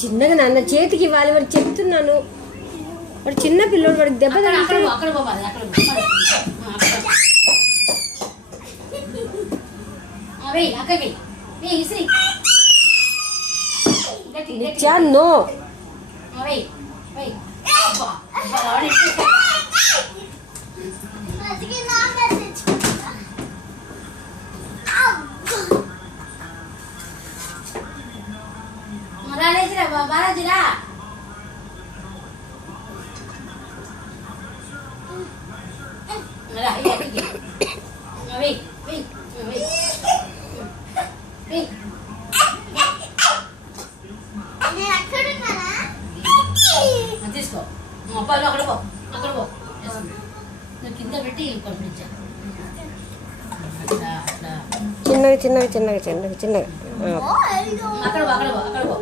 చిన్నగా నాన్న చేతికి ఇవ్వాలి వాడు చెప్తున్నాను. వాడు చిన్న పిల్లోడు, వాడికి దెబ్బ తగిలితే నో బాలాజీరా తీసుకో అబ్బాయిలు అక్కడ పో నువ్వు కింద పెట్టి పంపించా చిన్నగా చిన్నగా చిన్నగా చిన్నగా చిన్నగా అక్కడ పో